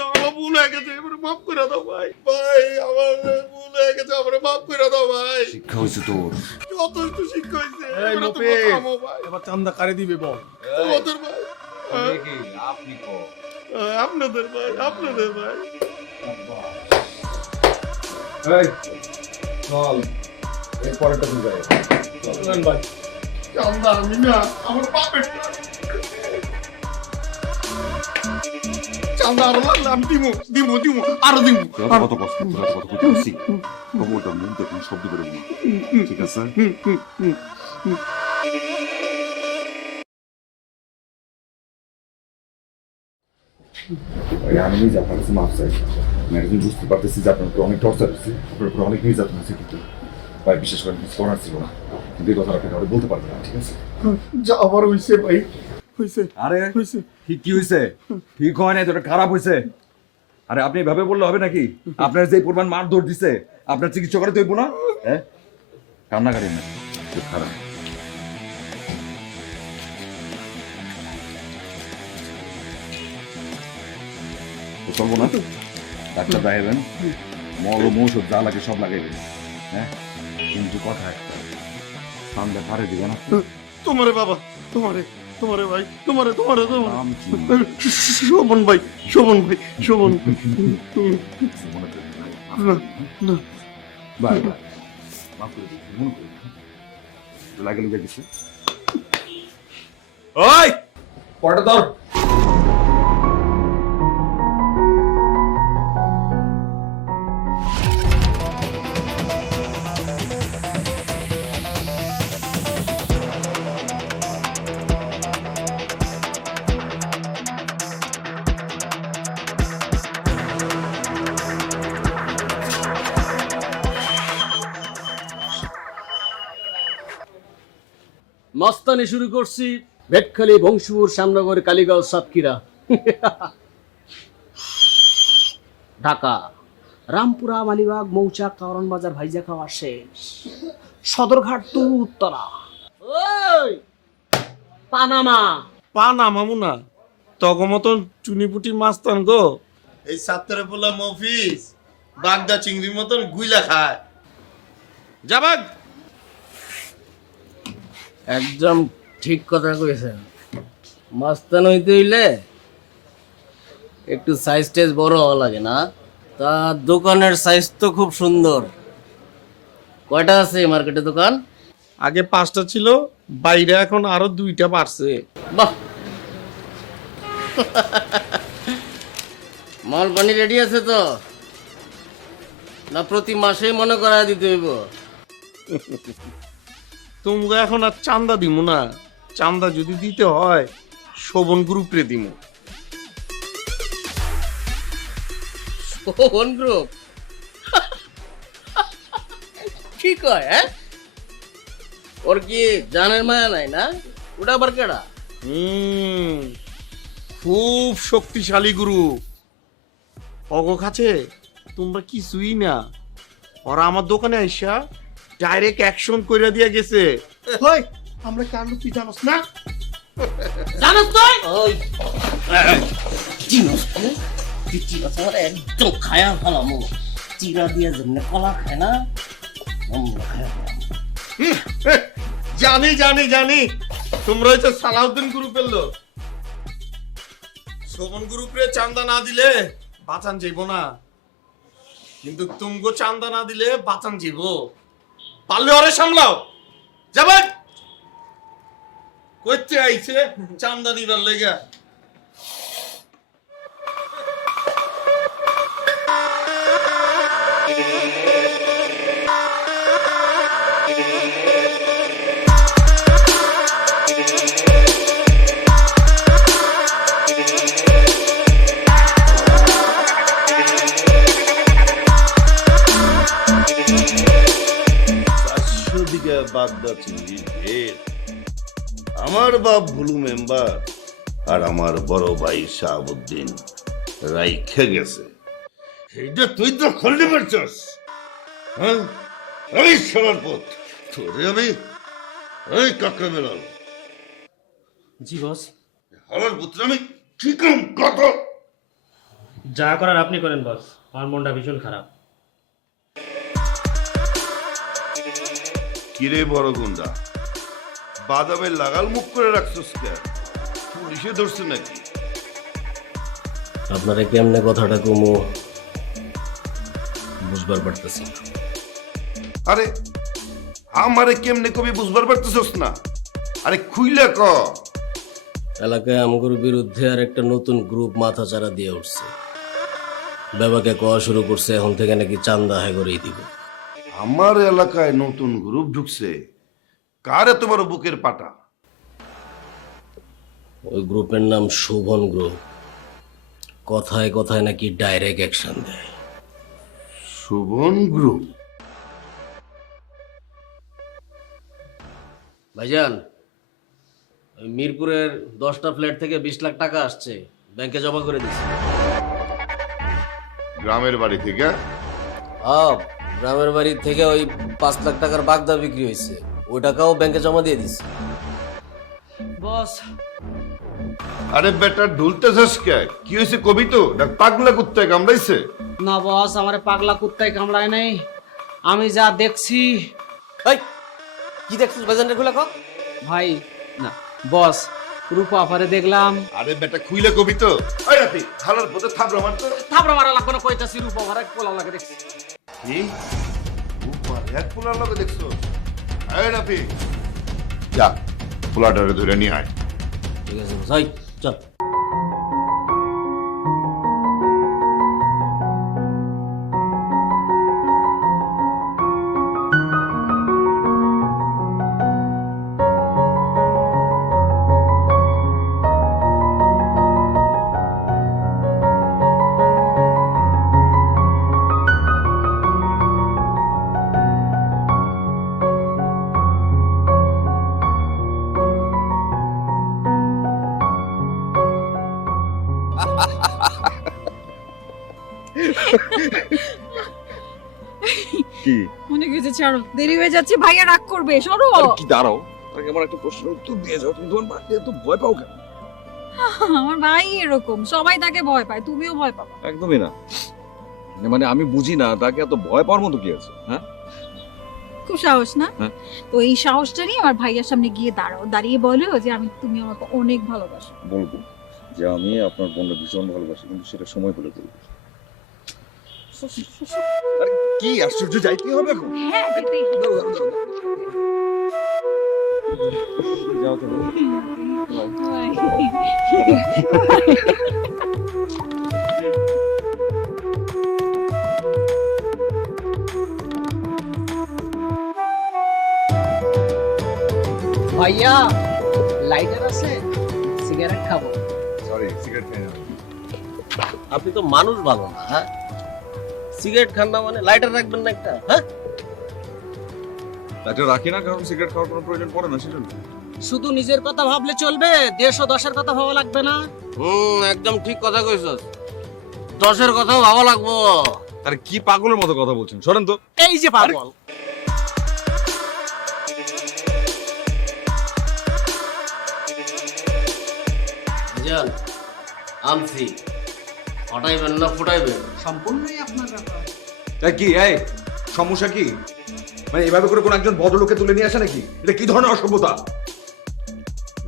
দাও, আমার ভুল হয়ে গেছে, এবারে মাফ করে দাও ভাই। ভাই আমার ভুল হয়ে গেছে, আমারে মাফ করে দাও ভাই। শিক্ষা হয়েছে তোর। যথেষ্ট শিক্ষা হয়েছে। এই এবারে লোপে, তোমরা থামো ভাই। এবার চান্দা কারে দিবে বল? তোমাদের ভাই। আপনি কো আপনাদের ভাই, আপনাদের ভাই। এই চল এই পরেরটা তুই যাই চলেন ভাই। চান্দা আমি না, আমার বাপের চান্দা আরো লাগলে আমি দিমু আরো দিমু। কত কষ্ট কত কইতেছি খবরটা মুখ দেখুন শব্দ করে বলুন ঠিক আছে আমি নিজে আপনার কাছে মাফ চাই আমি একদিন বুঝতে পারতেছি যে আপনার উপর অনেক টর্চার হচ্ছে আপনার উপর অনেক নির্যাতন হচ্ছে কিন্তু ভাই বিশেষ করে কিছু করার ছিল না কিন্তু এই কথাটা আপনি বলতে পারবেন না ঠিক আছে যা আবার হইছে ভাই, হইছে। আরে হইছে। ঠিক কি হয়েছে ঠিক হয় না তোটা খারাপ হয়েছে আরে আপনি এভাবে বললে হবে নাকি আপনার যে পরিমাণ মারধর দিছে আপনার চিকিৎসা করে তৈব না হ্যাঁ কান্নাকারি না খুব খারাপ তো চলবো না ডাক্তার দেখাবেন মলম ঔষধ যা লাগে সব লাগাইবেন হ্যাঁ কিন্তু কথা একটা সামনে পারে দিব না তোমারে বাবা, তোমারে ভাই, তোমারে নাম কি? শোভন ভাই, শোভন মনে করেন না। না বাই বাই মাফ করে দিন মনে করেন লাগে লুকে গেছে ওই পড়া ধর। মস্তানি শুরু করছি ভেটখালি বংশপুর শ্যামনগর কালীগাঁও সাতক্ষীরা ঢাকা রামপুরা মালিবাগ মৌচাক কারণ বাজার ভাইজা খাওয়া শেষ সদরঘাট তো উত্তরা ওই পানামা পানা মামুনা তগ মতন চুনিপুটি মাস্তান গো এই সাতরে পোলা মফিস বাগদা চিংড়ির মতন গুইলা খায় যাবাগ। একদম ঠিক কথা কইছেন মাস্তান হইতে হইলে একটু সাইজ টেজ বড় হওয়া লাগে না তা দোকানের সাইজ তো খুব সুন্দর কয়টা আছে মার্কেটে দোকান আগে 5টা ছিল, বাইরে এখন আরো 2টা বাড়ছে। বাহ মাল পানি রেডি আছে তো না প্রতি মাসেই মনে করা দিতে হইব তুমি এখন আর চান্দা দিমু না, চান্দা যদি দিতে হয় শোভন গ্রুপরে দিমু। কোন গ্রুপ কি কয় হ্যাঁ ওর কি জানের মায়া নাই না ওটা আবার কেডা খুব শক্তিশালী গ্রুপ অগ কাছে তোমরা কিছুই না, ওরা আমার দোকানে আইসা ডাইরেক্ট অ্যাকশন কইরা দিয়া গেছে। হয় আমরা কান্ড তুই জানোস না? জানোস তুই ওই চিনোস তুই তুই চিনোস আমার একদম খায়া ফেলামো চিরা দিয়া যেমনি কলা খায় না আমরা খায়া জানি তোমরা হচ্ছে সালাউদ্দিন গ্রুপের লোক। শোভন গ্রুপে চান্দা না দিলে বাঁচান যাইব না, কিন্তু তুমগো চান্দা না দিলে বাঁচান যাইব। পারলে ওরে সামলাও যাবেন কইতে আইছে চান্দা দিবার লেগা। বাগদা চিংড়ি ঢের আমার বাপ ভুলু মেম্বার আর আমার বড় ভাই শাহাবুদ্দিন রাইখে গেছে এইটা তুই তো খুলতে পারছস হ্যাঁ এই সবার পথ তোরে আমি এই কাকা বেলাল জি বস হলার পুত্র আমি কি কাম কত যা করার আপনি করেন বস, আমার মনটা ভীষণ খারাপ। কিরে বড় গুন্ডা, বাদামের লাগাল মুখ করে রাখছস কে? পুলিশে ধরছে নাকি? আপনারা কেমনে কথাটা কমু বুঝবার পারতেছি না। আরে আমারে কেমনে কবি বুঝবার পারতেছস না? আরে খুইলা ক। এলাকায় আমগুর বিরুদ্ধে আর একটা নতুন গ্রুপ মাথাচাড়া দিয়ে উঠছে। বাবাকে কওয়া শুরু করছে এখন থেকে নাকি চান্দা হ্যাঁ করেই দিব। আমার এলাকায় নতুন গ্রুপ ঢুকছে, কার এত বড় বুকের পাটা? ওই গ্রুপের নাম শোভন গ্রুপ। কথায় কথায় নাকি ডাইরেক্ট অ্যাকশন দেয়। শোভন গ্রুপ? ভাইজান, ওই মিরপুরের 10টা ফ্ল্যাট থেকে 20 লাখ টাকা আসছে, ব্যাংকে জমা করে দিছি। গ্রামের বাড়ি থেকে? গ্রামের বাড়ি থেকে ওই 5 লাখ টাকার বাগদা বিক্রি হয়েছে, ওই টাকাও ব্যাংকে জমা দিয়ে দিছি। বস আরে বেটা ঢুলতেছস কে? কি হয়েছে কবি তো? দেখ পাগলা কুত্তায় কামড়াইছে? না বস, আমার পাগলা কুত্তায় কামড়ায় নাই, আমি যা দেখছি। এই, কি দেখছিস ভাইজান রে, খুলে কও। ভাই না বস, রূপা আপারে দেখলাম। আরে বেটা খুইলে কবি তো? ওই রাতি হালার পথে থাবড়া মারতো। থাপড়া মারা লাগবে না, কইতাছি রূপা আপারে পোলা লাগে দেখছি। কি উপর এক পোলার লগে দেখছো? এই রাতি যা পোলাটারে ধরে নিয়ে আয়। ঠিক আছে ভাই, চল। কি অনেক হয়েছে, ছাড়ো, দেরি হয়ে যাচ্ছে, ভাইয়া রাগ করবে, সরো। কি দাঁড়াও, আগে আমার একটা প্রশ্নের উত্তর দিয়ে যাও। তুমি তোমার ভাইকে এত ভয় পাও কেন? আমার ভাই এরকম, সবাই তাকে ভয় পায়, তুমিও ভয় পাবা। একদমই না, মানে আমি বুঝি না তাকে এত ভয় পাওয়ার মতো কি আছে। হ্যাঁ, খুব সাহস না? হ্যাঁ। তো এই সাহসটা নিয়ে আমার ভাইয়ার সামনে গিয়ে দাঁড়াও, দাঁড়িয়ে বলো যে তুমি আমাকে অনেক ভালোবাসো। বলবো যে আমি আপনার বোনকে ভীষণ ভালোবাসি, কিন্তু সেটা সময় হলে বলবো। আরে কি আশ্চর্য, যাইতে হবে এখন। হ্যাঁ, যেতেই হবে। যাও তো। ভাইয়া লাইটার আছে, সিগারেট খাবো। সরি, সিগারেট খাই না। আপনি তো মানুষ ভালো না, হ্যাঁ? সিগারেট খান না মানে লাইটার রাখবেন না একটা, হ্যাঁ? এটা রাখি না কারণ সিগারেট খাওয়ার কোনো প্রয়োজন পড়ে না সেজন্য। শুধু নিজের কথা ভাবলে চলবে, দেশ ও দশের কথা ভাবা লাগবে না। একদম ঠিক কথা কইছস, 10-এর কথাও ভালো লাগবো। আরে কি পাগলের মতো কথা বলছেন, শোনেন তো। এই যে পাগল। ভাইজান, আনছি, হটাইবেন না ফুটাইবেন? সম্পূর্ণই আপনার ব্যাপার। এই কি, এই সমস্যা কি? মানে এভাবে করে কোন একজন ভদ্রলোককে তুলে নিয়ে আসে নাকি? এটা কি ধরনের অসভ্যতা?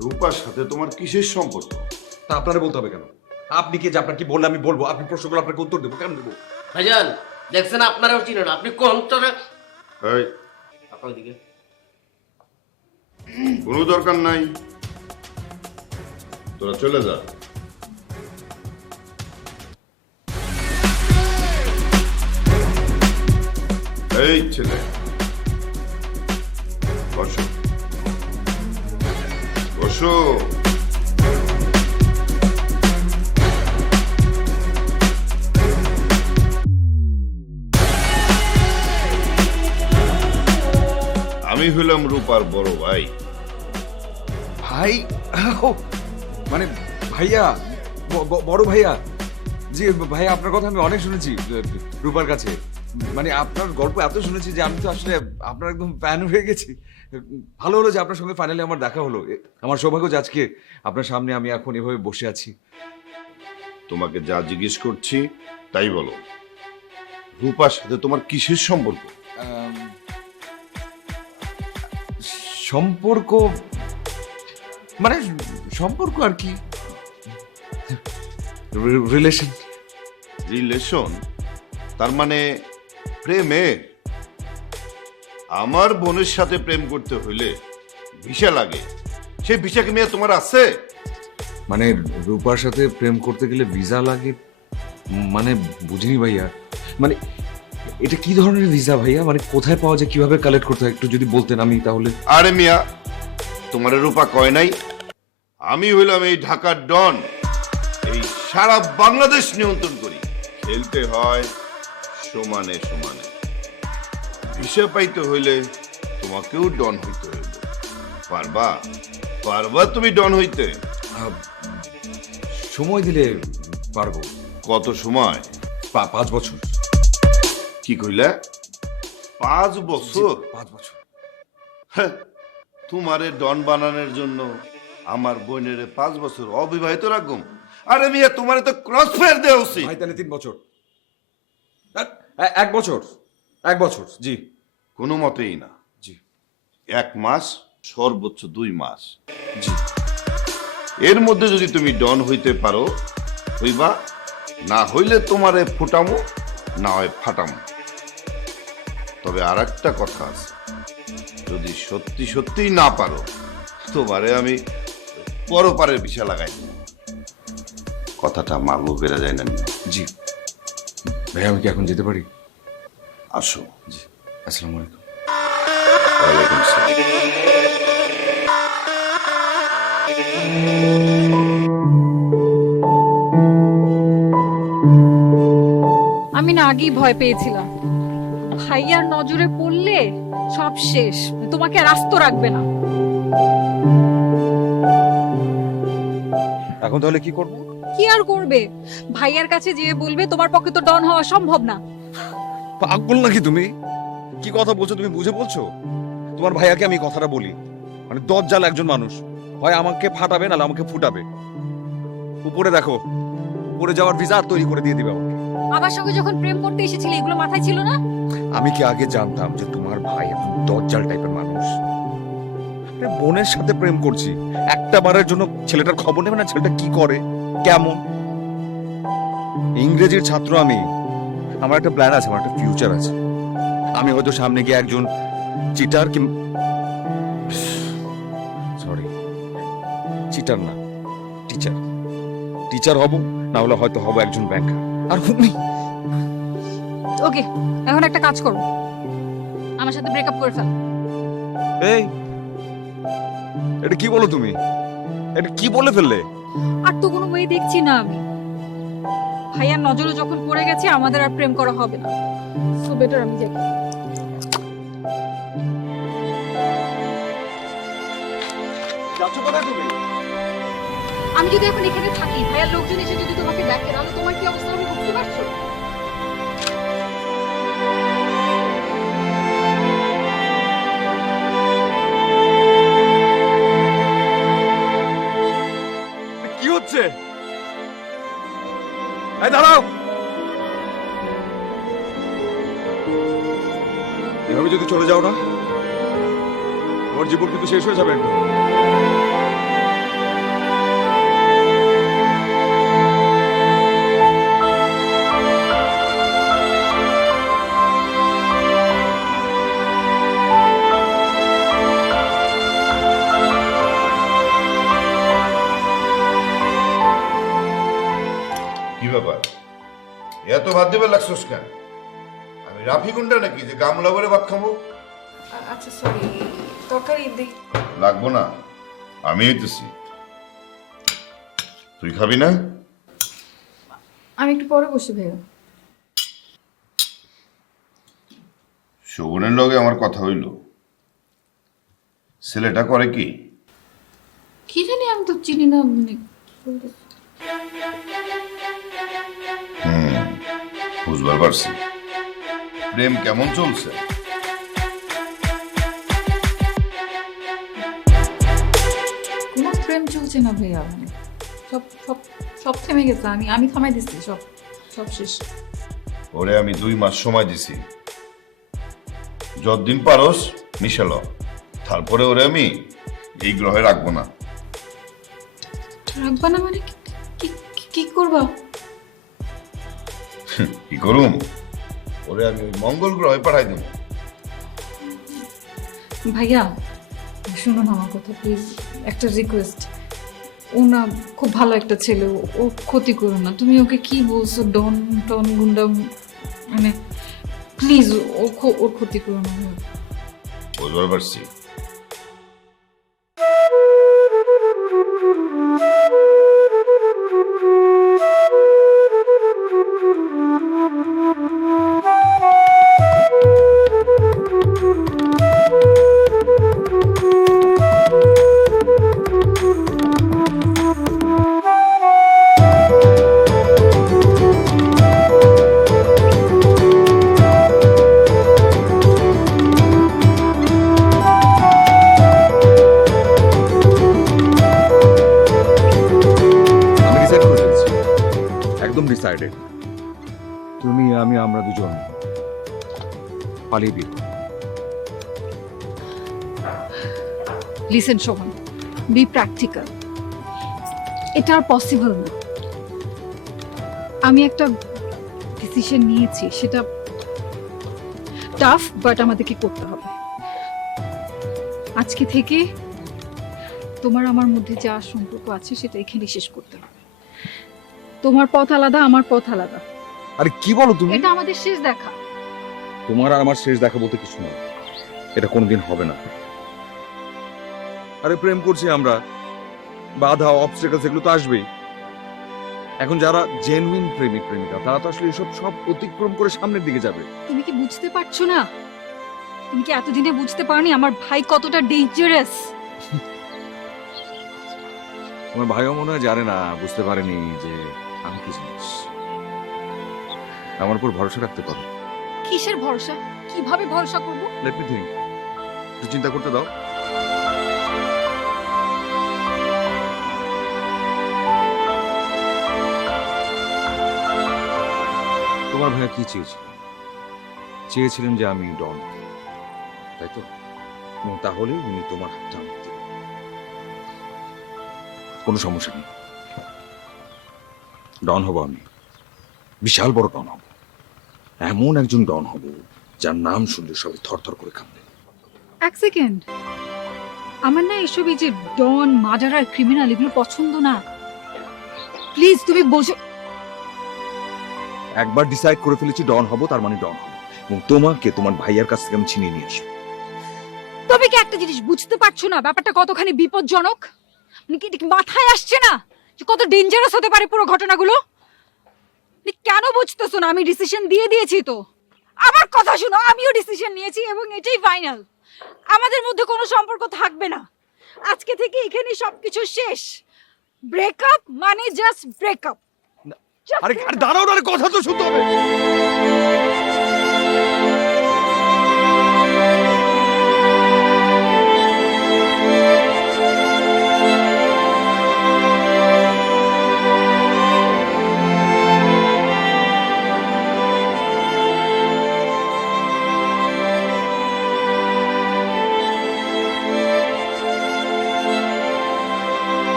রূপার সাথে তোমার কিসের সম্পর্ক? তা আপনারা বলতে হবে কেন? আপনি কি, যে আপনার কি বললে আমি বলবো, আপনি প্রশ্নগুলো আপনাকে উত্তর দেবো, কেন দেবো? ভাইজান দেখছেন, আপনারাও চিনেন, আপনি কোন তোরে এই আপনার দিকে কোনো দরকার নাই, তোরা চলে যা। এই ছেলে বসো বসো। আমি হলাম রূপার বড় ভাই। ভাই, ও, মানে ভাইয়া, বড় ভাইয়া। জি ভাইয়া, আপনার কথা আমি অনেক শুনেছি রূপার কাছে। মানে আপনার গল্প এত শুনেছি যে আমি তো আসলে আপনার একদম ফ্যান হয়ে গেছি। ভালো হলো যে আপনার সঙ্গে ফাইনালি আমার দেখা হলো। আমার সৌভাগ্য যে আজকে আপনার সামনে আমি এখন এভাবে বসে আছি। তোমাকে যা জিজ্ঞেস করছি তাই বলো, রূপার সাথে তোমার কিসের সম্পর্ক? সম্পর্ক মানে সম্পর্ক আর কি, রিলেশন। রিলেশন? তার মানে প্রেমের? আমার বোনের সাথে প্রেম করতে হইলে ভিসা লাগে, সেই ভিসা কি মেয়ে তোমার আছে? মানে রূপার সাথে প্রেম করতে গেলে ভিসা লাগে? মানে বুঝিনি ভাইয়া, মানে এটা কি ধরনের ভিসা ভাইয়া? মানে কোথায় পাওয়া যায়, কিভাবে কালেক্ট করতে হয় একটু যদি বলতেন আমি তাহলে। আরে মিয়া, তোমার রূপা কয় নাই আমি হইলাম এই ঢাকার ডন, এই সারা বাংলাদেশ নিয়ন্ত্রণ করি। খেলতে হয় সমানে সমানে। ভিসা পাইতে হইলে তোমাকেও ডন হইতে হইবে। পারবা? পারবা তুমি ডন হইতে? সময় দিলে পারবো। কত সময়? 5 বছর। কি কইলা? 5 বছর? 5 বছর। হ্যাঁ, তোমারে ডন বানানোর জন্য আমার বোনের 5 বছর অবিবাহিত রাখুম? আরে মিয়া, তোমারে তো ক্রস ফায়ার দেওয়া উচিত। ভাই তাহলে 3 বছর। 1 বছর। 1 বছর, জি। কোনো মতেই না। জি 1 মাস, সর্বোচ্চ 2 মাস। জি। এর মধ্যে যদি তুমি ডন হইতে পারো হইবা, না হইলে তোমারে ফুটামো, না হয় ফাটামো। তবে আর একটা কথা আছে, যদি সত্যি সত্যিই না পারো তোমারে আমি পরপারের ভিসা লাগাই দেব। কথাটা মাগো বেড়ে যায় না? জি ভাই, আমি কি এখন যেতে পারি? আসো। জি, আসসালামু আলাইকুম। ওয়ালাইকুম আসসালাম। আমি না আগেই ভয় পেয়েছিলাম ভাইয়ার নজরে পড়লে সব শেষ, তোমাকে আর আস্ত রাখবে না। এখন তাহলে কি করব? কি আর করবে, ভাইয়ার কাছে যেয়ে বলবে তোমার পক্ষে তো ডন হওয়া সম্ভব না। পাগল নাকি তুমি? কি কথা বলছো তুমি, বুঝে বলছো? তোমার ভাইয়াকে আমি কথাটা বলি, মানে দজ্জাল একজন মানুষ, হয় আমাকে ফাটাবে নাহলে আমাকে ফুটাবে। উপরে দেখো, উপরে যাওয়ার ভিসা আর তৈরি করে দিয়ে দিবে আমাকে। আমার সঙ্গে যখন প্রেম করতে এসেছিলে এগুলো মাথায় ছিল না? আমি কি আগে জানতাম যে তোমার ভাই এত দজ্জাল টাইপের মানুষ? আরে বোনের সাথে প্রেম করছি, একটা বারের জন্য ছেলেটার খবর নেবে না? ছেলেটা কি করে, কেমন? ইংরেজির ছাত্র আমি, আমার একটা প্ল্যান আছে, আমার একটা ফিউচার আছে। আমি হয়তো সামনে গিয়ে একজন চিটার কি, সরি, চিটার না, টিচার। টিচার হব, না হলে হয়তো হব একজন ব্যাংকার। আর তুমি? ওকে, এখন একটা কাজ করো, আমার সাথে ব্রেকআপ করে ফেল। এই, এটা কি বলো তুমি? এটা কি বলে ফেললে? আর তো কোনো ওয়ে দেখছি না আমি। ভাইয়ার নজরে যখন পড়ে গেছে আমাদের আর প্রেম করা হবে না, সো বেটার আমি যাই। যাচ্ছ কোথায় তুমি? আমি যদি এখন এখানে থাকি, ভাইয়ার লোকজন এসে যদি তোমাকে দেখে, তাহলে তোমার কি অবস্থা হবে বুঝতে পারছো? কি হচ্ছে? এই দাঁড়াও! এভাবে যদি চলে যাও না, তোমার জীবন কিন্তু শেষ হয়ে যাবে একদম। কি ব্যাপার, এত ভাত দেবে লাগছোস কেন? আমি রাফি গুন্ডা নাকি যে গামলা করে ভাত খাবো? আচ্ছা সরি, তরকারি দেই। লাগবো না, আমি হইতেছি। তুই খাবি না? আমি একটু পরে বসি ভাইয়া। শোভনের লগে আমার কথা হইল, ছেলেটা করে কি? কি জানি, আমি তো চিনি না। বুঝবার পারছি। প্রেম কেমন চলছে? কোনো প্রেম চলছে না ভাইয়া, সব সব সব থেমে গেছে, আমি থামাই দিচ্ছি, সব সব শেষ। ওরে আমি 2 মাস সময় দিছি, যতদিন পারস মিশে ল, তারপরে ওরে আমি এই গ্রহে রাখবো না। রাখবা না মানে কি করবা? কি করুম, ওরে আমি ওই মঙ্গল গ্রহে পাঠাই দেবো। ভাইয়া শুনো না আমার কথা প্লিজ, একটা রিকোয়েস্ট। ও না খুব ভালো একটা ছেলে, ও ক্ষতি করো না। তুমি ওকে কি বলছো, ডন টন গুন্ডা, মানে প্লিজ ওর ক্ষতি করো না। বুঝবার পারছি। আমি ডিসাইড করে ফেলছি, একদম ডিসাইডেড। তুমি আমি আমরা দুজন পালিয়ে বিয়ে করব। Listen Shobhan, be practical. এটা আর পসিবল না। আমি একটা ডিসিশন নিয়েছি, সেটা টাফ, বাট আমাদেরকে করতে হবে। আজকে থেকে তোমার আমার মধ্যে যা সম্পর্ক আছে সেটা এখানে শেষ করতে হবে। তোমার পথ আলাদা, আমার পথ আলাদা। আরে কি বলো তুমি? এটা আমাদের শেষ দেখা। তোমার আর আমার শেষ দেখা বলতে কিছু নয়, এটা কোনোদিন হবে না। আরে প্রেম করছি আমরা, বাধা অবস্ট্রাকলস এগুলো তো আসবেই। এখন যারা জেনুইন প্রেমিক প্রেমিকা তারা তো আসলে এসব সব অতিক্রম করে সামনের দিকে যাবে। তুমি কি বুঝতে পারছো না? তুমি কি এতদিনে বুঝতে পারোনি আমার ভাই কতটা ডেঞ্জারাস? তোমার ভাইও মনে হয় জানে না, বুঝতে পারেনি যে আমি কি জিনিস। আমার উপর ভরসা রাখতে পারো। কিসের ভরসা? কিভাবে ভরসা করব? লেট মি থিংক, একটু চিন্তা করতে দাও। তোমার ভাইয়া কি চেয়েছিলেন? চেয়েছিলেন যে আমি ডন, তাই তো? এবং তাহলে উনি তোমার হাতটা আমাকে দিলেন। কোনো সমস্যা নেই, ডন হব আমি, বিশাল বড় ডন হব। এমন একজন ডন হব যার নাম শুনলে সবাই থরথর করে কাঁপবে। এক সেকেন্ড, আমার না এসব এই যে ডন, মার্ডারার, ক্রিমিনাল এগুলো পছন্দ না। প্লিজ তুমি বোঝো। একবার ডিসাইড করে ফেলেছি ডন হব, তার মানে ডন হব, এবং তোমাকে তোমার ভাইয়ার কাছ থেকে আমি ছিনিয়ে নিয়ে আসবো। তুমি কি একটা জিনিস বুঝতে পারছো না ব্যাপারটা কতখানি বিপজ্জনক? মানে কি এটা কি মাথায় আসছে না যে কত ডেঞ্জারাস হতে পারে পুরো ঘটনাগুলো? তুমি কেন বুঝতেছো না? আমি ডিসিশন দিয়ে দিয়েছি তো। আমার কথা শুনো, আমিও ডিসিশন নিয়েছি এবং এটাই ফাইনাল। আমাদের মধ্যে কোনো সম্পর্ক থাকবে না। আজকে থেকে এখানে সবকিছু শেষ। ব্রেকআপ মানে জাস্ট ব্রেকআপ। আরে আরে দাঁড়াও, আরে কথা তো শুনতে হবে।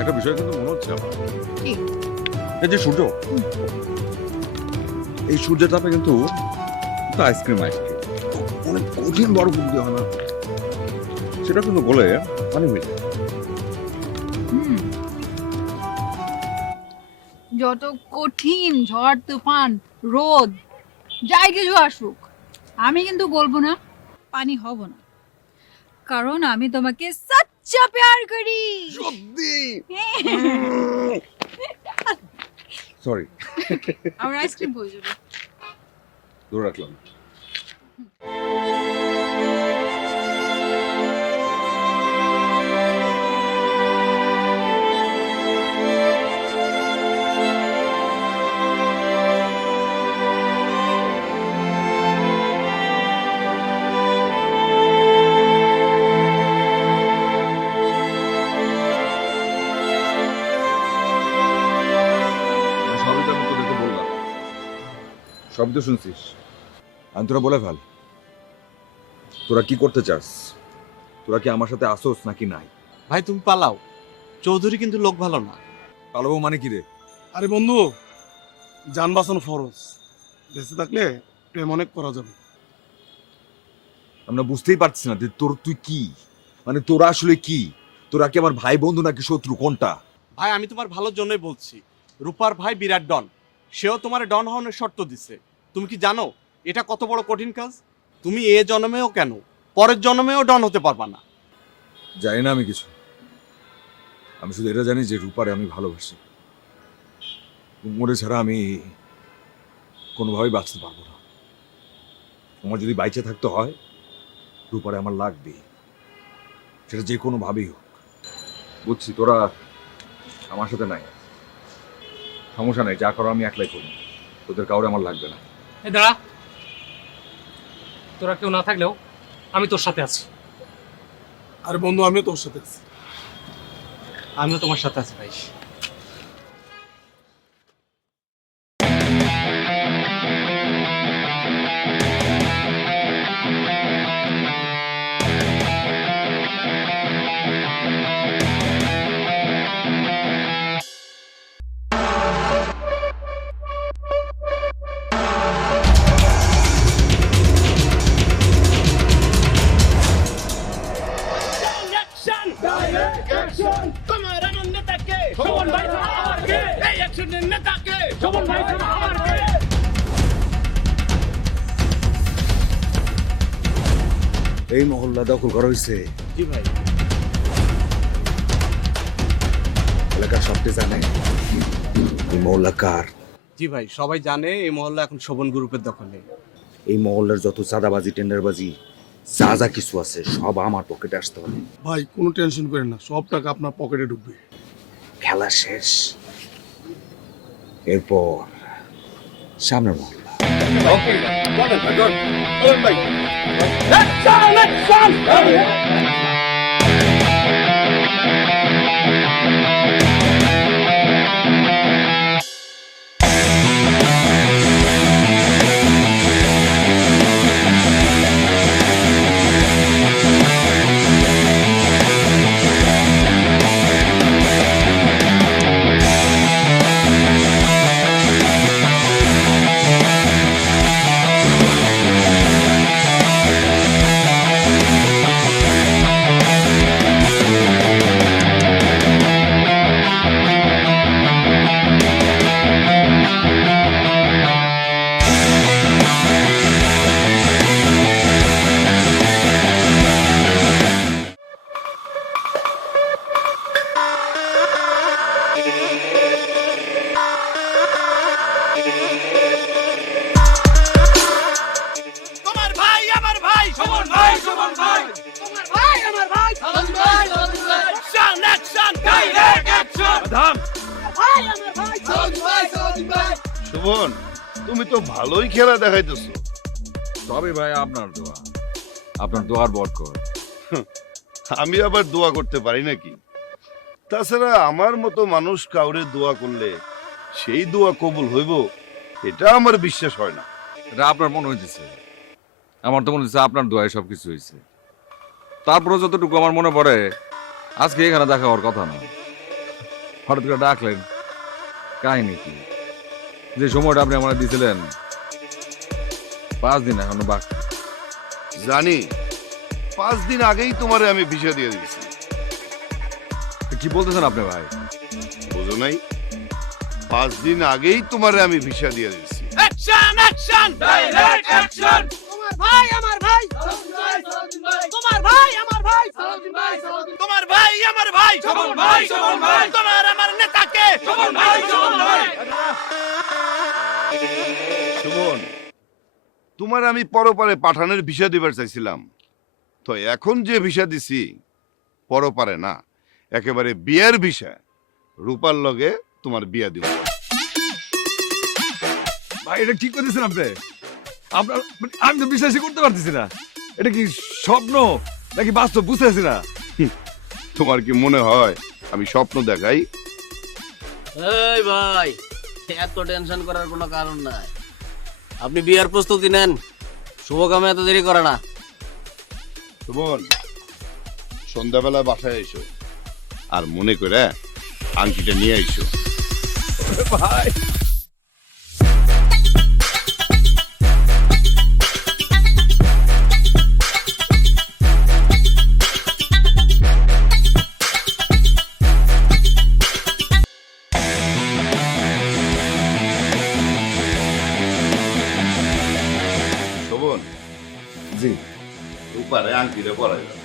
একটা বিষয় কিন্তু মনে হচ্ছে আমার, কি? এই যে সূর্য, এই সূর্যের তাপে কিন্তু আইসক্রিম অনেক কঠিন বরফ দিতে হয় না। সেটা কিন্তু বলে মানে হয়ে যায়। যত কঠিন ঝড় তুফান রোদ যাই কিছু আসুক, আমি কিন্তু বলবো না পানি হব না, কারণ আমি তোমাকে সচ্চা প্যার করি। সরি, আমার আইসক্রিম হয়ে যাবে। ধরে রাখলাম। সবই তো আমি তোদেরকে বললাম, সবই তো শুনছিস। আমি তোরা বলে ফেল, তোরা কি করতে চাস? তোরা কি আমার সাথে আসোস নাকি নাই? ভাই তুমি পালাও, চৌধুরী কিন্তু লোক ভালো না। পালাবো মানে কি রে? আরে বন্ধু, যান বাঁচানো ফরজ, বেঁচে থাকলে প্রেম অনেক করা যাবে। আমরা বুঝতেই পারছি না যে তুই কি, মানে তোরা আসলে কি? তোরা কি আমার ভাই বন্ধু নাকি শত্রু, কোনটা? ভাই আমি তোমার ভালোর জন্যই বলছি। রূপার ভাই বিরাট ডন, সেও তোমার ডন হওয়ার শর্ত দিচ্ছে। তুমি কি জানো এটা কত বড় কঠিন কাজ? তুমি এ জন্মেও কেন, পরের জন্মেও ডন হতে পারবা না। জানি না আমি কিছু, আমি শুধু এটা জানি যে রূপারে আমি ভালোবাসি। মরে ছাড়া আমি কোনোভাবেই বাঁচতে পারবো না। আমার যদি বাইচে থাকতে হয়, রূপারে আমার লাগবে, সেটা যে কোনোভাবেই হোক। বুঝছি তোরা আমার সাথে নাই, সমস্যা নেই, যা করো আমি একলাই করবো, তোদের কাউরে আমার লাগবে না। এই দাঁড়া, তোরা কেউ না থাকলেও আমি তোর সাথে আছি। আরে বন্ধু, আমিও তোর সাথে আছি। আমিও তোমার সাথে আছি ভাই। এই মহল্লা দখল করা হয়েছে। জি ভাই। এলাকার সবটি জানে এই মহল্লা কার। জি ভাই, সবাই জানে এই মহল্লা এখন শোভন গ্রুপের দখলে। এই মহল্লার যত চাঁদাবাজি টেন্ডারবাজি যা যা কিছু আছে সব আমার পকেটে আসতে হবে। ভাই কোনো টেনশন করেন না, সব টাকা আপনার পকেটে ঢুকবে। খেলা শেষ, এরপর সামনের মহল্লা। শোভন, তুমি তো ভালোই খেলা দেখাইতেছো। তবে ভাই আপনার দোয়া, আপনার দোয়ার বরকত। আমি আবার দোয়া করতে পারি নাকি? তাছাড়া আমার মতো মানুষ কাউরে দোয়া করলে সেই দোয়া কবুল হইব এটা আমার বিশ্বাস হয় না। এটা আপনার মনে হইতেছে, আমার তো মনে হচ্ছে আপনার দোয়ায় সবকিছু হয়েছে। তারপরে যতটুকু আমার মনে পড়ে, আজকে এখানে দেখা হওয়ার কথা না, হঠাৎ করে ডাকলেন, কাহিনী কি? যে সময়টা আপনি আমার দিয়েছিলেন 5 দিন এখনো বাকি। জানি 5 দিন আগেই তোমারে আমি ভিসা দিয়ে দিয়েছি। কি বলতেছেন আপনি ভাই? বুঝো নাই? 5 দিন আগেই তোমারে আমি ভিসা দিয়ে দিয়েছি। অ্যাকশন অ্যাকশন ডাইরেক্ট অ্যাকশন তোমার ভাই আমার ভাই তোমার ভাই আমার ভাই তোমার ভাই আমার ভাই শোভন ভাই তোমার আমার নেতাকে শোভন ভাই সুমন, তোমার আমি পরপারে পাঠানের ভিসা দিবার চাইছিলাম, তো এখন যে ভিসা দিছি পরপারে না, একেবারে বিয়ের ভিসা। রূপার লগে তোমার বিয়া দিব। ভাই এটা কি করতেছেন আপনি? আপনার মানে আমি তো বিশ্বাসই করতে পারতেছি না। এটা কি স্বপ্ন নাকি বাস্তব বুঝতেছি না। তোমার কি মনে হয় আমি স্বপ্ন দেখাই? এই ভাই, এত টেনশন করার কোনো কারণ নাই। আপনি বিয়ার প্রস্তুতি নেন, শুভকামে এত দেরি করে না। সুমন, সন্ধ্যাবেলা বাসায় এসো, আর মনে করে আংটিটা নিয়ে আইসো। ভাই সুমন, জি রূপারে আংটিটা পরাই দাও।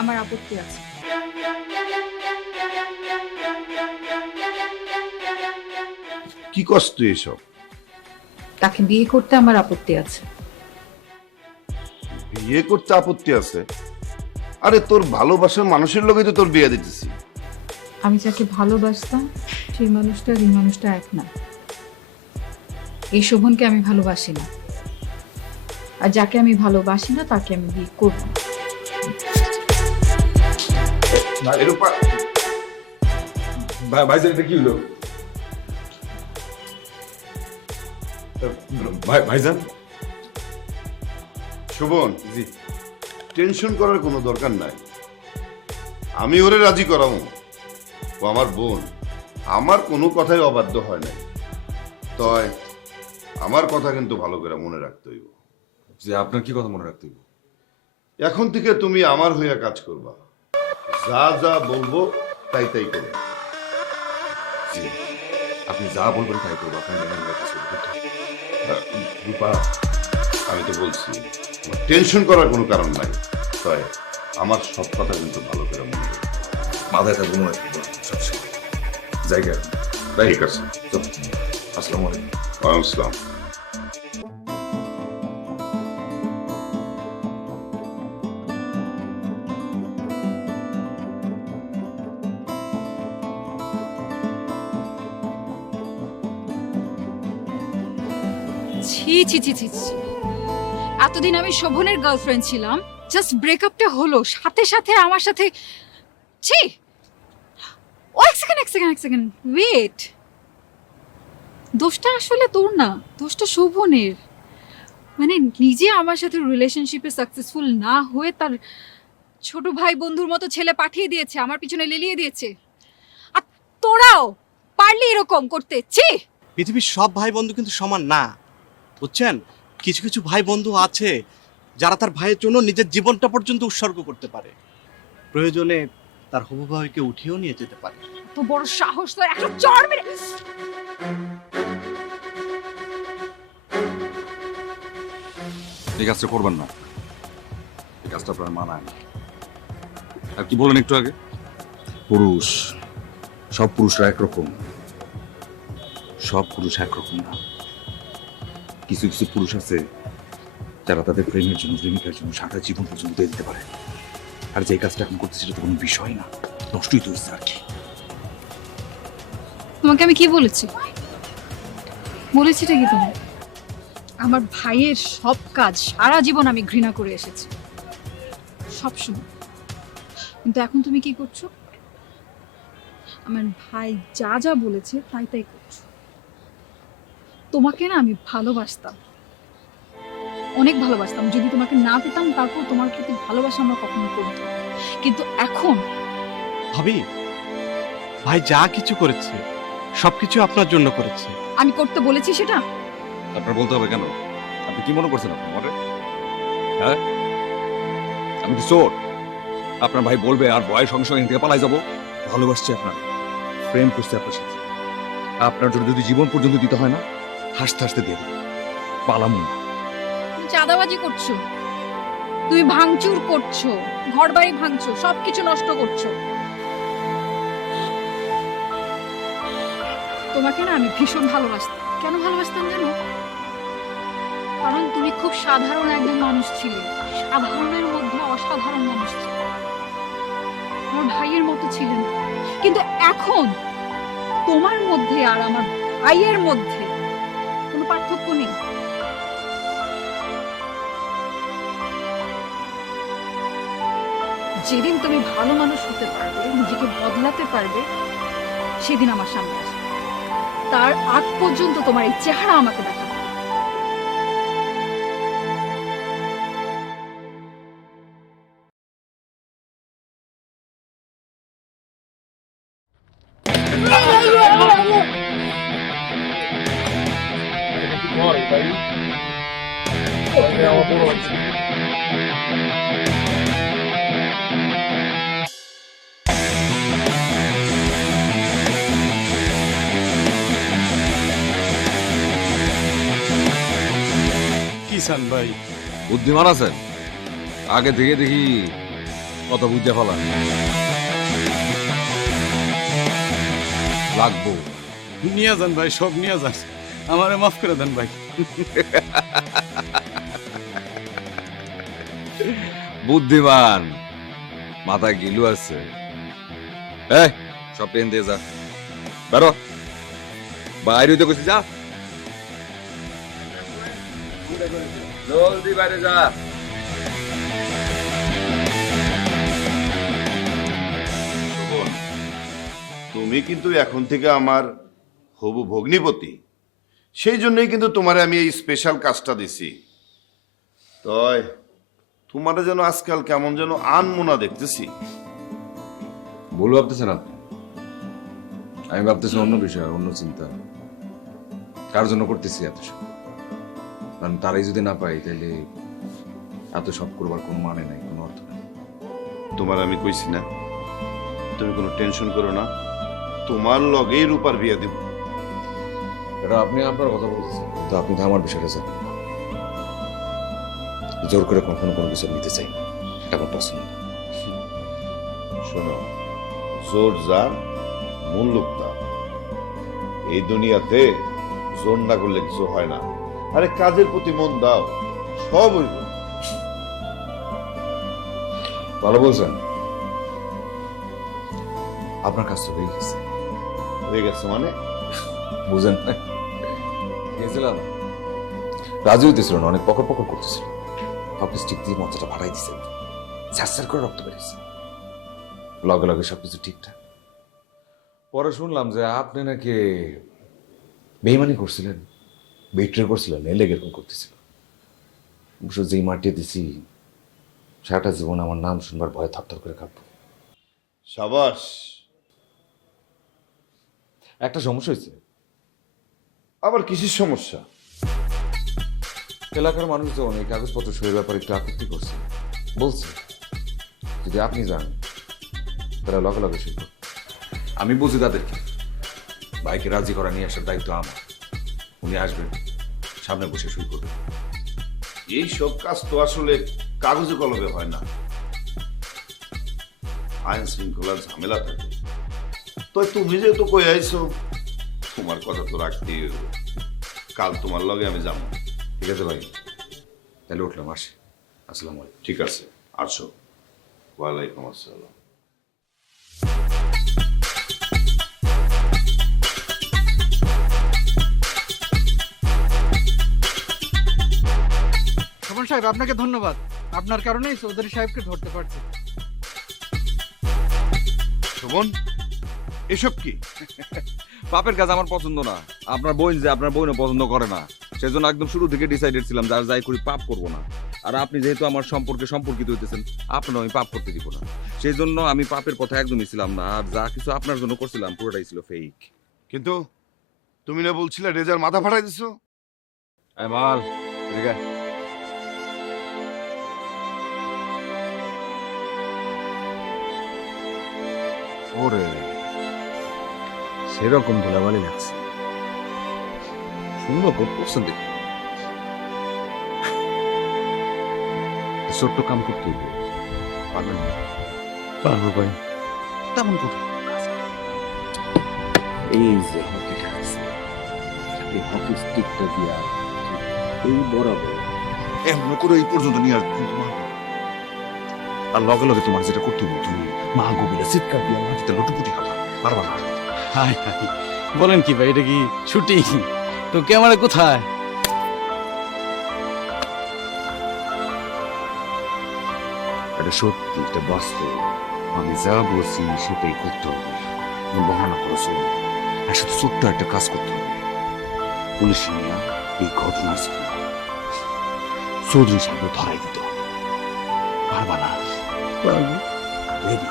আমার আপত্তি আছে। কি কষ্ট এসব? তাকে বিয়ে করতে আমার আপত্তি আছে। বিয়ে করতে আপত্তি আছে? আরে তোর ভালোবাসার মানুষের লোকে তো তোর বিয়ে দিতেছি। আমি যাকে ভালোবাসতাম সেই মানুষটা আর এই মানুষটা এক না। এই শোভনকে আমি ভালোবাসি না, আর যাকে আমি ভালোবাসি না তাকে আমি বিয়ে করব না। রূপা, ভাইজান এটা কি হলো? ভাইজান শোভন, জি টেনশন করার কোনো দরকার নাই। আমি ওরে রাজি করাবো। ও আমার বোন, আমার কোনো কথাই অবাধ্য হয় নাই। তয় আমার কথা কিন্তু ভালো করে মনে রাখতে হইব। জি আপনার কি কথা মনে রাখতে হবে? এখন থেকে তুমি আমার হইয়া কাজ করবা, যা যা বলবো তাই তাই করবে। জি আপনি যা বলবেন তাই করবো। আপনার জানার কাছে রূপা, আমি তো বলছি টেনশন করার কোনো কারণ নাই। তাই আমার সব কথা কিন্তু ভালো করে মনে রাখবে। মাথায় থাকবো মনে রাখবো সবসময়। জায়গা ঠিক আছে, আসসালামু আলাইকুম। ওয়ালাইকুম আসসালাম। ছি ছি ছি ছি ছি। এতদিন আমি শোভনের গার্লফ্রেন্ড ছিলাম, জাস্ট ব্রেকআপটা হলো, সাথে সাথে আমার সাথে ছি। ও এক সেকেন্ড ওয়েট, দোষটা আসলে তোর না, দোষটা শোভনের। মানে নিজে আমার সাথে রিলেশনশিপে সাকসেসফুল না হয়ে তার ছোট ভাই বন্ধুর মতো ছেলে পাঠিয়ে দিয়েছে, আমার পিছনে লেলিয়ে দিয়েছে। আর তোরাও পারলি এরকম করতে? ছি। পৃথিবীর সব ভাই বন্ধু কিন্তু সমান না, বুঝছেন? কিছু কিছু ভাই বন্ধু আছে যারা তার ভাইয়ের জন্য নিজের জীবনটা পর্যন্ত উৎসর্গ করতে পারে, প্রয়োজনে তার হবু ভাইকে উঠিয়েও নিয়ে যেতে পারে। তো বড় সাহস তোর, একটা চড় মেরে। এই কাজটা করবেন না, এই কাজটা আপনার মানায় না। আর কি বলেন একটু আগে? পুরুষ, সব পুরুষরা একরকম, সব পুরুষ একরকম না। কিছু কিছু পুরুষ আছে যারা তাদের প্রেমের জন্য, প্রেমিকার জন্য সারা জীবন পর্যন্ত দিয়ে দিতে পারে। আর যে কাজটা এখন করতেছে সেটা তো কোনো বিষয় না, নষ্টই তো হচ্ছে আর কি। তোমাকে আমি কি বলেছি? বলেছিটা কি তুমি? আমার ভাইয়ের সব কাজ সারা জীবন আমি ঘৃণা করে এসেছি, সব সময়। কিন্তু এখন তুমি কি করছো? আমার ভাই যা যা বলেছে তাই তাই করছো। তোমাকে না আমি ভালোবাসতাম, অনেক ভালোবাসতাম। যদি তোমাকে না পেতাম তারপর তোমার প্রতি ভালোবাসা আমরা কখনো করতাম। কিন্তু এখন ভাবি, ভাই যা কিছু করেছে সবকিছু আপনার জন্য করেছে। আমি করতে বলেছি সেটা? আপনার বলতে হবে কেন? আপনি কি মনে করছেন আপনি আমারে? হ্যাঁ, আমি কি চোর? আপনার ভাই বলবে আর ভয়ের সঙ্গে সঙ্গে এখান থেকে পালাই যাবো? ভালোবাসছি আপনার, প্রেম করছি আপনার সাথে। আপনার জন্য যদি জীবন পর্যন্ত দিতে হয় না, হাসতে হাসতে দিয়ে দেবো, পালামু না। তুমি চাঁদাবাজি করছো, তুমি ভাঙচুর করছো, ঘর বাড়ি ভাঙছো, সবকিছু নষ্ট করছো। তোমাকে না আমি ভীষণ ভালোবাসতাম। কেন ভালোবাসতাম জানো? কারণ তুমি খুব সাধারণ একজন মানুষ ছিলে, সাধারণের মধ্যে অসাধারণ মানুষ ছিলে, আমার ভাইয়ের মতো ছিলেন। কিন্তু এখন তোমার মধ্যে আর আমার ভাইয়ের মধ্যে কোনো পার্থক্য নেই। যেদিন তুমি ভালো মানুষ হতে পারবে, নিজেকে বদলাতে পারবে, সেদিন আমার সামনে আসবে। তার আগ পর্যন্ত তোমার এই চেহারা আমাকে দেখাবে। কি চান ভাই? বুদ্ধিমান আছেন, আগে থেকে দেখি কত বুঝে ফেলা লাগবো। নিয়ে যান ভাই, সব নিয়ে যান, আমারে মাফ করে দেন ভাই। বুদ্ধিমান, মাথায় গিলু আছে। এই সব পেন দিয়ে যা, বেরো বাইরে তো কিছু যা, জলদি বাইরে যা। তুমি কিন্তু এখন থেকে আমার হবু ভগ্নিপতি, সেই জন্যই কিন্তু তোমারে আমি এই স্পেশাল কাজটা দিছি। তয় তোমার যেন আজকাল কেমন যেন আনমোনা দেখতেছি। ভুল ভাবতেছেন আপনি, আমি ভাবতেছি অন্য বিষয়, অন্য চিন্তা। কার জন্য করতেছি এত সব? কারণ তারাই যদি না পাই তাহলে এত সব করবার কোনো মানে নাই, কোনো অর্থ নেই। তোমার আমি কইছি না, তুমি কোনো টেনশন করো না, তোমার লগেই রূপার বিয়ে দিব। এটা আপনি আপনার কথা বলতেছেন, তো আপনি তো আমার বিষয়টা জানেন না। জোর করে কখনো কোনো কিছু নিতে চাই না, এটা আমার পছন্দ না। শোনো, জোর যা মূল্যক তা, এই দুনিয়াতে জোর না করলে কিছু হয় না। আরে কাজের প্রতি মন দাও, সব হইব। ভালো বলছেন, আপনার কাজ তো হয়ে গেছে। হয়ে গেছে মানে? বুঝেন গেছিলাম, রাজি হইতেছিল না, অনেক পকর পকর করতেছিল। হকি স্টিক দিয়ে মাথাটা ফাটাই দিছে, স্যার করে রক্ত বেরিয়েছে। লগে লগে সবকিছু ঠিকঠাক। পরে শুনলাম যে আপনি নাকি বেইমানি করছিলেন, বিট্রে করছিলেন, এলে এরকম করতেছিল। অবশ্য যেই মাটি দিছি, সারাটা জীবন আমার নাম শুনবার ভয়ে থরথর করে কাঁপবো। সাবাস। একটা সমস্যা হয়েছে। আবার কিসের সমস্যা? এলাকার মানুষজন এই কাগজপত্র সইয়ের ব্যাপারে একটু আপত্তি করছে, বলছে যদি আপনি যান তারা লগে লগে সই করবে। আমি বুঝি তাদেরকে, ভাইকে রাজি করা নিয়ে আসার দায়িত্ব আমার। উনি আসবেন, সামনে বসে সই করবেন। এই সব কাজ তো আসলে কাগজে কলমে হয় না, আইন শৃঙ্খলার ঝামেলা থাকে। তো তুমি যেহেতু কই আইছো, তোমার কথা তো রাখতেই হইব। কাল তোমার লগে আমি যাবো। ঠিক আছে ভাই, তাহলে উঠলাম, আসি। আসসালামু আলাইকুম। ঠিক আছে, আসো। ওয়ালাইকুম আসসালাম। স্বপন সাহেব, আপনাকে ধন্যবাদ। আপনার কারণেই চৌধুরী সাহেবকে ধরতে পারছি। শোভন, এসব কি? পাপের কাজ আমার পছন্দ না। আপনার বোন যে আপনার বোনও পছন্দ করে না, সেজন্য একদম শুরু থেকে ডিসাইডেড ছিলাম যার যাই করি পাপ করবো না। আর আপনি যেহেতু আমার সম্পর্কে সম্পর্কিত হইতেছেন, আপনার আমি পাপ করতে দিব না। সেই জন্য আমি পাপের পথে একদমই ছিলাম না। আর যা কিছু আপনার জন্য করছিলাম পুরোটাই ছিল ফেক। কিন্তু তুমি না বলছিলে রেজার মাথা ফাটাই দিছো? এই মাল এদিকে আয়। ওরে সেরকম ধুলাবালি লাগছে, সুন্দর করছেন দেখি। ছোট্ট কাম করতে হইবে, পারবেন না? পারবো ভাই। তেমন কথা। এই যে হকিটা আছে, এই হকি স্টিকটা দিয়া এই বরাবর এমন করে এই পর্যন্ত নিয়ে আসবে, কিন্তু মারবে না। আর লগে লগে তোমার যেটা করতে হবে, তুমি মা গভীরে চিৎকার দিয়ে মাটিতে লুটুপুটি খাবা, পারবা না? হাই হাই, বলেন কি ভাই, এটা কি শুটিং? তো ক্যামেরা কোথায়? এটা সত্যি, এটা বাস্তব। আমি যা বলছি সেটাই করতে হবে। তুমি বহানা করে চলবে। একসাথে ছোট্ট একটা কাজ করতে হবে। পুলিশ নিয়ে এই ঘটনাস্থল চৌধুরী সাহেব ধরাই দিতে হবে। পারবা না? পারবো। রেডি?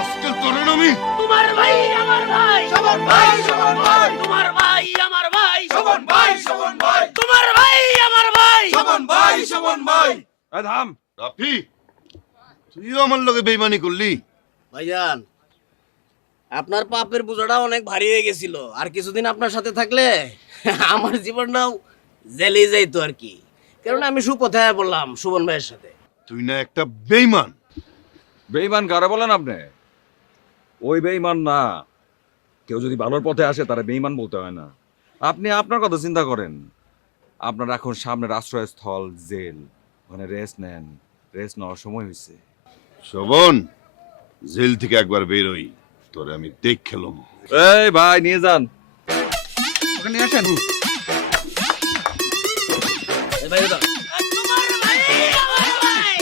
আজকাল তোরে আমি তোমার ভাই আমার ভাই শোভন ভাই শোভন ভাই তোমার ভাই আমার ভাই শোভন ভাই শোভন ভাই তোমার ভাই আমার ভাই শোভন ভাই শোভন ভাই। থাম। রাফি, তুইও আমার লগে বেইমানি করলি। ভাইজান, আপনার পাপের বোঝাটা অনেক ভারী হয়ে গেছিল, আর কিছুদিন আপনার সাথে থাকলে আমার জীবনটাও জেলে যাইতো আর কি। কারণ আমি সুপথে বললাম সুবন ভাইয়ের সাথে। তুই না একটা বেইমান। বেঈমান কারে বলেন আপনি? ওই বেঈমান না, কেউ যদি ভালোর পথে আসে তারা বেঈমান বলতে হয় না। আপনি আপনার কথা চিন্তা করেন। আপনার এখন সামনের আশ্রয়স্থল জেল, ওখানে রেস্ট নেন। রেস্ট নেওয়ার সময় হয়েছে। শোভন, জেল থেকে একবার বেরোই, তোরে আমি দেখ খেলাম। এই ভাই নিয়ে যান। ওকে নিয়ে আসেন। এই ভাই দাদা, তোমার ভাই আমার ভাই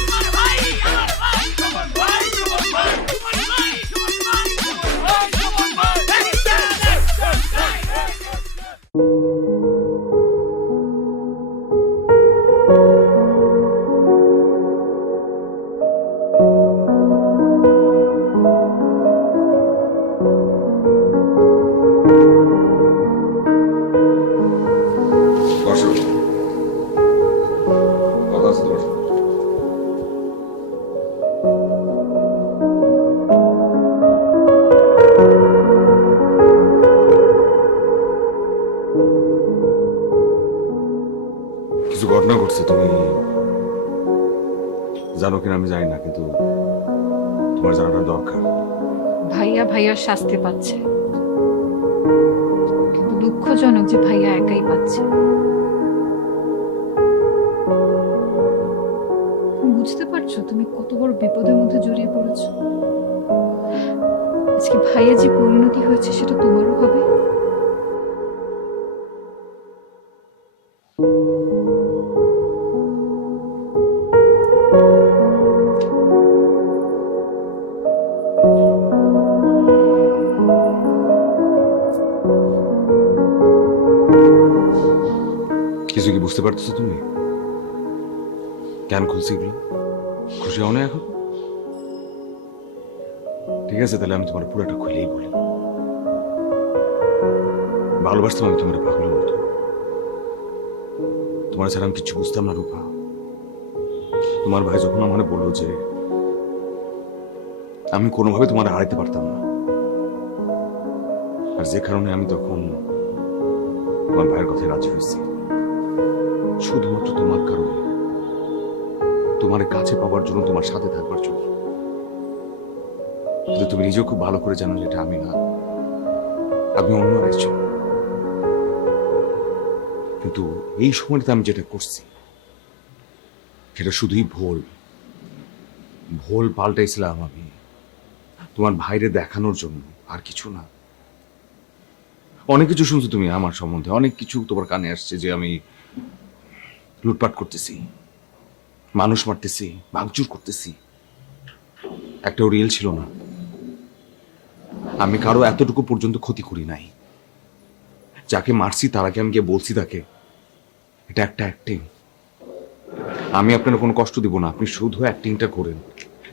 তোমার ভাই আমার ভাই শোভন ভাই শোভন ভাই তোমার ভাই শোভন ভাই শোভন ভাই শোভন ভাই। বসো, কথা আছে তোমার সাথে। কিছু ঘটনা ঘটছে, তুমি জানো কিনা আমি জানি না, কিন্তু তোমার জানাটা দরকার। ভাইয়া ভাইয়ার শাস্তি পাচ্ছে, কিন্তু দুঃখজনক যে ভাইয়া একাই পাচ্ছে। বুঝতে পারছো তুমি কত বড় বিপদের মধ্যে জড়িয়ে পড়েছো? আজকে ভাইয়া যে পরিণতি হয়েছে সেটা তোমারও হবে। কিছু কি বুঝতে পারতেছো তুমি? কেন খুলছি এগুলো? খুশি হও না এখন? ঠিক আছে, তাহলে আমি তোমার পুরোটা খুলেই বলি। ভালোবাসতাম আমি তোমার পাগলের মতো। তোমার ছাড়া আমি কিছু বুঝতাম না রূপা। তোমার ভাই যখন আমাকে বললো যে আমি কোনোভাবে তোমার হারাইতে পারতাম না, আর যে কারণে আমি তখন তোমার ভাইয়ের কথায় রাজি হয়েছি, শুধুমাত্র তোমার কারণে, তোমার কাছে পাওয়ার জন্য, তোমার সাথে থাকবার জন্য। কিন্তু তুমি নিজেও খুব ভালো করে জানো যে এটা আমি না, আমি অন্য আরেকজন। কিন্তু এই সময়টাতে আমি যেটা করছি সেটা শুধুই ভুল। ভুল পাল্টাইছিলাম আমি তোমার ভাইরে দেখানোর জন্য, আর কিছু না। অনেক কিছু শুনছো তুমি আমার সম্বন্ধে, অনেক কিছু তোমার কানে আসছে যে আমি লুটপাট করতেছি, মানুষ মারতেছি, ভাঙচুর করতেছি। একটাও রিয়েল ছিল না। আমি কারো এতটুকু পর্যন্ত ক্ষতি করি নাই। যাকে মারছি তার আগে আমি গিয়ে বলছি তাকে এটা একটা অ্যাক্টিং। আমি আপনার কোনো কষ্ট দিব না, আপনি শুধু অ্যাক্টিংটা করেন,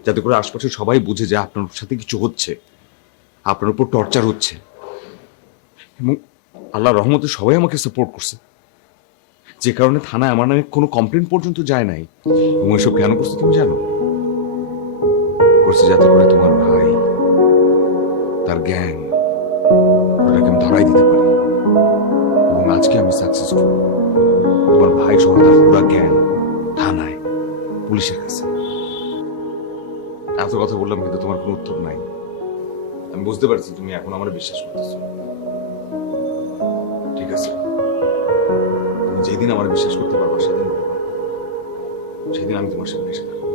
যাতে করে আশপাশে সবাই বুঝে যে আপনার সাথে কিছু হচ্ছে, আপনার উপর টর্চার হচ্ছে। এবং আল্লাহ রহমতে সবাই আমাকে সাপোর্ট করছে, যে কারণে থানায় আমার নামে কোনো কমপ্লেন পর্যন্ত যায় নাই। এবং এসব কেন করছে তুমি জানো? করছে যাতে করে তোমার ভাই, তার গ্যাং, ওটাকে আমি ধরাই দিতে পারি। এবং আজকে আমি সাকসেসফুল। তোমার ভাই সহ তার পুরা গ্যাং থানায়, পুলিশের কাছে। এত কথা বললাম কিন্তু তোমার কোনো উত্তর নাই। আমি বুঝতে পারছি তুমি এখন আমার বিশ্বাস করতেছো। ঠিক আছে, তুমি যেদিন আমার বিশ্বাস করতে পারবা সেদিন আমি তোমার সামনে এসে থাকবো।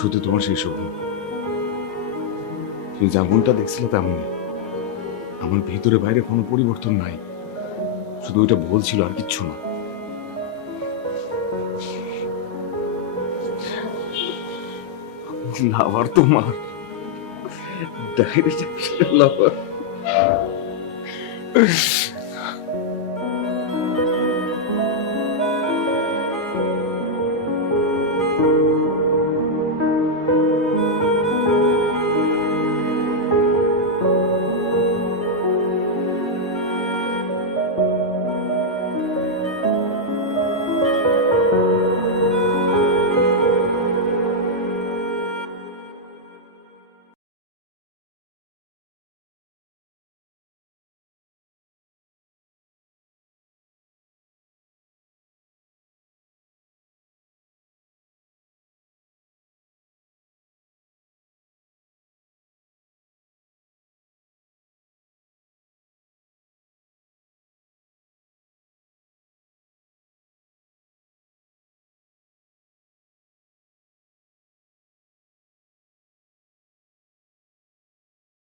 সত্যি তোমার সেই স্বপ্ন, তুমি যেমনটা দেখছিলে তেমনই। আমার ভিতরে বাইরে কোনো পরিবর্তন নাই, শুধু ওইটা ভুল ছিল আর কিচ্ছু না। লাভার তোমার, ডাইরেক্ট লাভার।